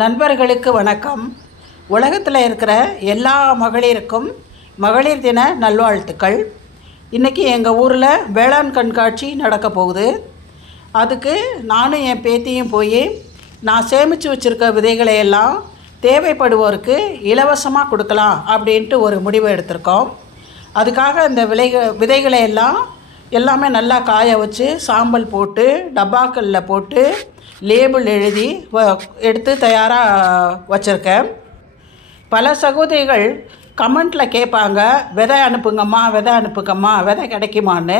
நண்பர்களுக்கு வணக்கம். உலகத்தில் இருக்கிற எல்லா மகளிருக்கும் மகளிர் தின நல்வாழ்த்துக்கள். இன்றைக்கி எங்கள் ஊரில் வேளாண் கண்காட்சி நடக்க போகுது. அதுக்கு நானும் என் பேத்தியும் போய் நான் சேமித்து வச்சுருக்க விதைகளை எல்லாம் தேவைப்படுவோருக்கு இலவசமாக கொடுக்கலாம் அப்படின்ட்டு ஒரு முடிவு எடுத்திருக்கோம். அதுக்காக இந்த விதைகளை எல்லாமே நல்லா காய வச்சு சாம்பல் போட்டு டப்பாக்களில் போட்டு லேபிள் எழுதி எடுத்து தயாராக வச்சுருக்கேன். பல சகோதரிகள் கமெண்ட்டில் கேட்பாங்க, விதை அனுப்புங்கம்மா விதை கிடைக்குமான்னு.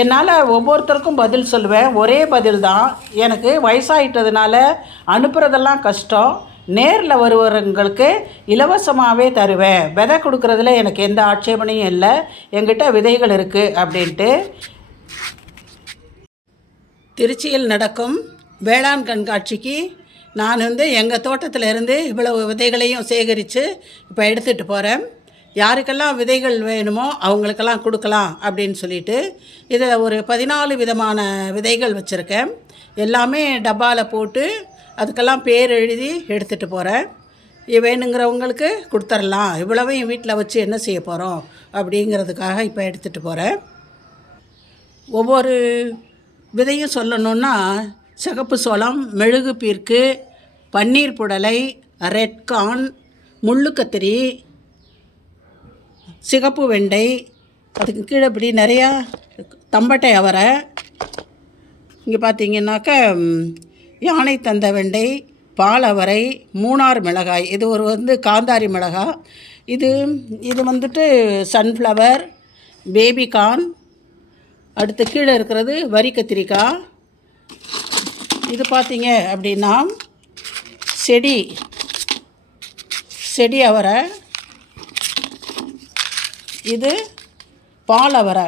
என்னால் ஒவ்வொருத்தருக்கும் பதில் சொல்லுவேன். ஒரே பதில் தான். எனக்கு வயசாகிட்டதுனால அனுப்புகிறதெல்லாம் கஷ்டம். நேரில் வருவங்களுக்கு இலவசமாகவே தருவேன். விதை கொடுக்குறதுல எனக்கு எந்த ஆட்சேபனையும் இல்லை. என்கிட்ட விதைகள் இருக்குது அப்படின்ட்டு. திருச்சியில் நடக்கும் வேளாண் கண்காட்சிக்கு நான் எங்கள் தோட்டத்திலேருந்து இவ்வளவு விதைகளையும் சேகரித்து இப்போ எடுத்துகிட்டு போகிறேன். யாருக்கெல்லாம் விதைகள் வேணுமோ அவங்களுக்கெல்லாம் கொடுக்கலாம் அப்படின்னு சொல்லிட்டு இதில் ஒரு 14 விதமான விதைகள் வச்சுருக்கேன். எல்லாமே டப்பாவில் போட்டு அதுக்கெல்லாம் பேர் எழுதி எடுத்துகிட்டு போகிறேன். வேணுங்கிறவங்களுக்கு கொடுத்துர்லாம். இவ்வளவையும் வீட்டில் வச்சு என்ன செய்ய போகிறோம் அப்படிங்கிறதுக்காக இப்போ எடுத்துகிட்டு போகிறேன். ஒவ்வொரு விதையும் சொல்லணுன்னா சிகப்பு சோளம், மெழுகு பீர்க்கு, பன்னீர் புடலை, ரெட்கார்ன், முள்ளுக்கத்திரி, சிகப்பு வெண்டை, அதுக்கு கீழே இப்படி நிறையா தம்பட்டை அவரை, இங்கே பார்த்திங்கன்னாக்க யானை தந்த வெண்டை, பால் அவரை, மூணார் மிளகாய், இது ஒரு காந்தாரி மிளகாய், இது சன்ஃப்ளவர், பேபிகார்ன், அடுத்து கீழே இருக்கிறது வரி கத்திரிக்காய். இது பார்த்திங்க அப்படின்னா செடி அவரை, இது பால் அவரை,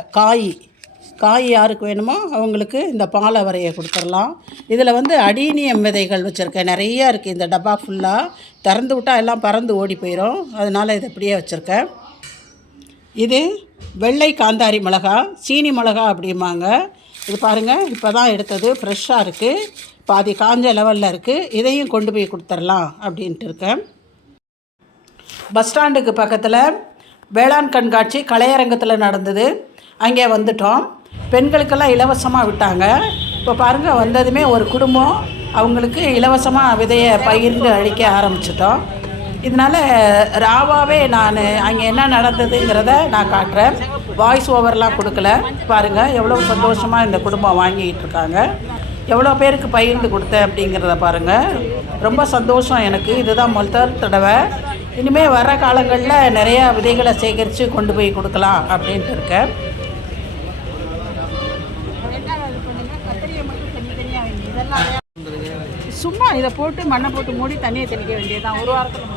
காய் யாருக்கு வேணுமோ அவங்களுக்கு இந்த பால் அவரையை கொடுத்துடலாம். இதில் அடீனியம் விதைகள் வச்சுருக்கேன். நிறையா இருக்குது. இந்த டப்பா ஃபுல்லாக திறந்து விட்டால் எல்லாம் பறந்து ஓடி போயிடும். அதனால் இதை இப்படியே வச்சுருக்கேன். இது வெள்ளை காந்தாரி மிளகா, சீனி மிளகா அப்படிம்பாங்க. இது பாருங்கள், இப்போ தான் எடுத்தது, ஃப்ரெஷ்ஷாக இருக்குது, பாதி காஞ்ச லெவலில் இருக்குது. இதையும் கொண்டு போய் கொடுத்துடலாம் அப்படின்ட்டு இருக்கேன். பஸ் ஸ்டாண்டுக்கு பக்கத்தில் வேளாண் கண்காட்சி கலையரங்கத்தில் நடந்தது. அங்கே வந்துட்டோம். பெண்களுக்கெல்லாம் இலவசமாக விட்டாங்க. இப்போ பாருங்கள், வந்ததுமே ஒரு குடும்பம் அவங்களுக்கு இலவசமாக விதையை பகிர்ந்து அழிக்க ஆரம்பிச்சிட்டோம். இதனால் ராவாகவே நான் அங்கே என்ன நடந்ததுங்கிறத நான் காட்டுறேன். வாய்ஸ் ஓவர்லாம் கொடுக்கல. பாருங்கள் எவ்வளோ சந்தோஷமாக இந்த குடும்பம் வாங்கிக்கிட்டு இருக்காங்க. எவ்வளோ பேருக்கு பகிர்ந்து கொடுத்தேன் அப்படிங்கிறத பாருங்கள். ரொம்ப சந்தோஷம் எனக்கு. இதுதான் முதல் தடவை. இனிமேல் வர காலங்களில் நிறையா விதைகளை சேகரித்து கொண்டு போய் கொடுக்கலாம் அப்படின்ட்டு இருக்கேன். சும்மா இதை போட்டு மண்ணை போட்டு மூடி தண்ணியை தெளிக்க வேண்டியதுதான். ஒரு வாரத்தில்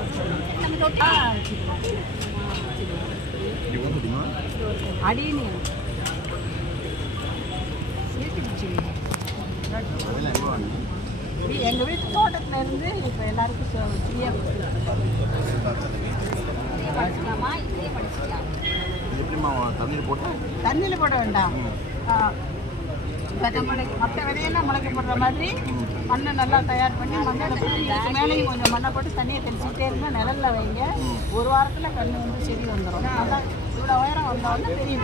அடியனியம் எங்கள் வீட்டு தோட்டத்தில் இருந்து இப்போ எல்லாருக்கும் ஃப்ரீயாக தண்ணியில் போட வேண்டாம். மற்ற விதையெல்லாம் முளைக்க போடுற மாதிரி மண்ணை நல்லா தயார் பண்ணி மண்ணில் போட்டு இதுக்கு மேலேயும் கொஞ்சம் மண்ணை போட்டு தண்ணியை தெளிச்சுக்கிட்டே இருந்தால் நிழல்ல வைங்க. ஒரு வாரத்தில் கன்று செடி வந்துடும். அதான் இவ்வளோ உயரம் வந்தோடனே பெரிய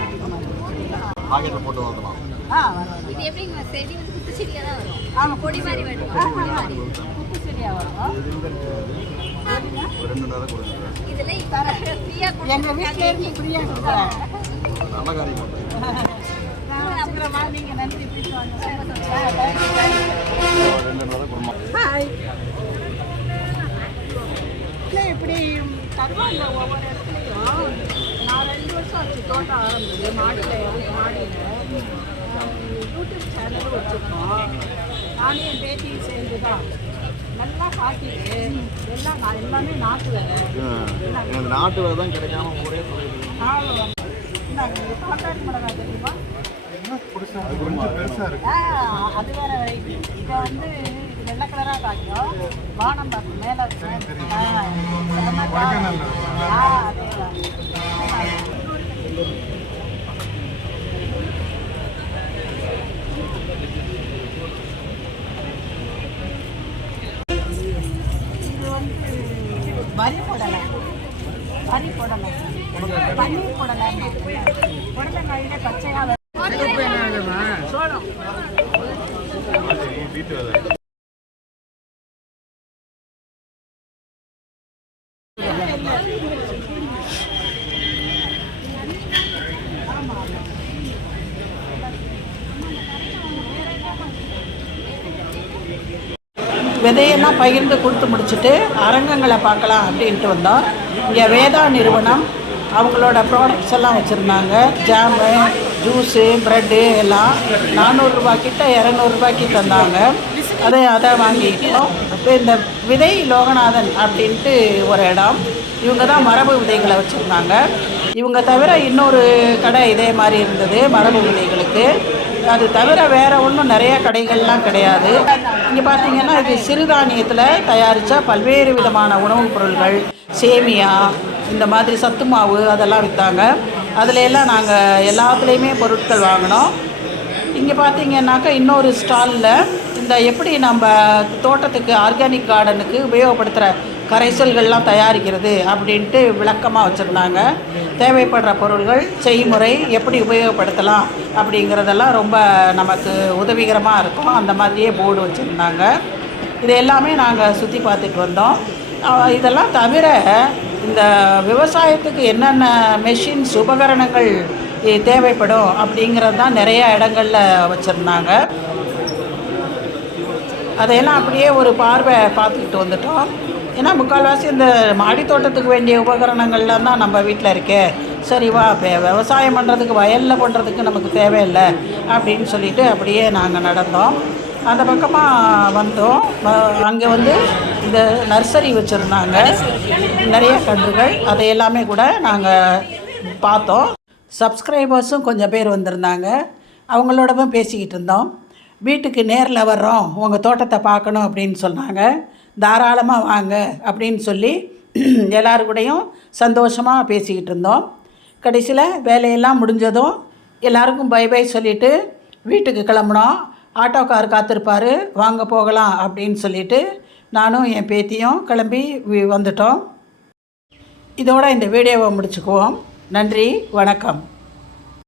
போட்டு வரலாம். இது எப்படிங்க செடி குத்து செடியாக தான் வரும்? ஆமாம், கொடி மாதிரி வரும். குத்து செடியாக வரும். இதில் இப்போ ஃப்ரீயாக எங்கள் வீட்டில் இருந்து ஃப்ரீயாக கொடுக்குறேன். நீங்கள் நன்றி. இல்லை இப்படி தருவாங்க ஒவ்வொரு இடத்துலையும். நான் 2 வருஷம் ஆச்சு தோட்டம் ஆரம்பிச்சு. மாடியில் யூடியூப் சேனலும் வச்சுருக்கோம். நானும் என் பேத்தியும் சேர்ந்து தான் நல்லா காட்டிட்டு எல்லாம் எல்லாமே நாட்டு வேலை தான் கிடைக்காம ஒரே காந்தாரி மிளகாய் தெரியுமா? அது வேற. இதை வெள்ளை கலராக காய்க்கும். வானம் பார்க்கும் மேலே அதேதான். வரி போடலை, பன்னீர் போடலை, புடலங்காயிலே பச்சையாக சோளம். விதையெல்லாம் பகிர்ந்து கொடுத்து முடிச்சுட்டு அரங்கங்களை பார்க்கலாம் அப்படின்ட்டு வந்தோம். இங்கே வேதா நிறுவனம் அவங்களோட ப்ராடக்ட்ஸ் எல்லாம் வச்சுருந்தாங்க. ஜாமு, ஜூஸு, ப்ரெட்டு எல்லாம் 400 ரூபாய்க்கிட்ட 200 ரூபாய்க்கு தந்தாங்க. அதை வாங்கிட்டோம். இப்போ இந்த விதை லோகநாதன் அப்படின்ட்டு ஒரு இடம், இவங்க தான் மரபு விதைகளை வச்சுருந்தாங்க. இவங்க தவிர இன்னொரு கடை இதே மாதிரி இருந்தது மரபு விதைகளுக்கு. அது தவிர வேறு ஒன்றும் நிறைய கடைகள்லாம் கிடையாது. இங்கே பார்த்தீங்கன்னா இது சிறுதானியத்தில் தயாரித்த பல்வேறு விதமான உணவுப் பொருள்கள், சேமியா, இந்த மாதிரி சத்து மாவு அதெல்லாம் விற்றாங்க. அதில் எல்லாம் நாங்கள் எல்லாத்துலேயுமே பொருட்கள் வாங்கினோம். இங்கே பார்த்தீங்கன்னாக்கா இன்னொரு ஸ்டாலில் இந்த எப்படி நம்ம தோட்டத்துக்கு ஆர்கானிக் கார்டனுக்கு உபயோகப்படுத்துகிற கரைசல்கள்லாம் தயாரிக்கிறது அப்படின்ட்டு விளக்கமாக வச்சுருந்தாங்க. தேவைப்படுற பொருள்கள், செய்முறை, எப்படி உபயோகப்படுத்தலாம் அப்படிங்கிறதெல்லாம் ரொம்ப நமக்கு உதவிகரமாக இருக்கும். அந்த மாதிரியே போர்டு வச்சுருந்தாங்க. இது எல்லாமே நாங்கள் சுற்றி பார்த்துட்டு வந்தோம். இதெல்லாம் தவிர இந்த விவசாயத்துக்கு என்னென்ன மெஷின்ஸ், உபகரணங்கள் தேவைப்படும் அப்படிங்கிறது தான் நிறைய இடங்களில் வச்சுருந்தாங்க. அதையெல்லாம் அப்படியே ஒரு பார்வை பார்த்துக்கிட்டு வந்துட்டோம். ஏன்னா முக்கால்வாசி இந்த மாடி தோட்டத்துக்கு வேண்டிய உபகரணங்கள்லாம் தான் நம்ம வீட்டில் இருக்கே, சரி வா இப்போ விவசாயம் பண்ணுறதுக்கு வயலில் பண்ணுறதுக்கு நமக்கு தேவையில்லை அப்படின்னு சொல்லிட்டு அப்படியே நாங்கள் நடந்தோம். அந்த பக்கமாக வந்தோம். அங்கே வந்து இந்த நர்சரி வச்சுருந்தாங்க, நிறைய கன்றுகள், அதை எல்லாமே கூட நாங்கள் பார்த்தோம். சப்ஸ்கிரைபர்ஸும் கொஞ்சம் பேர் வந்திருந்தாங்க, அவங்களோடவும் பேசிக்கிட்டு இருந்தோம். வீட்டுக்கு நேரில் வர்றோம், உங்கள் தோட்டத்தை பார்க்கணும் அப்படின்னு சொன்னாங்க. தாராளமாக வாங்க அப்படின்னு சொல்லி எல்லோரு கூடயும் சந்தோஷமாக பேசிக்கிட்டு இருந்தோம். கடைசியில் வேலையெல்லாம் முடிஞ்சதும் எல்லாருக்கும் பை பை சொல்லிவிட்டு வீட்டுக்கு கிளம்புனோம். ஆட்டோக்கார் காத்திருப்பார், வாங்க போகலாம் அப்படின்னு சொல்லிவிட்டு நானும் என் பேத்தியும் கிளம்பி வந்துட்டோம். இதோட இந்த வீடியோவை முடிச்சுக்குவோம். நன்றி, வணக்கம்.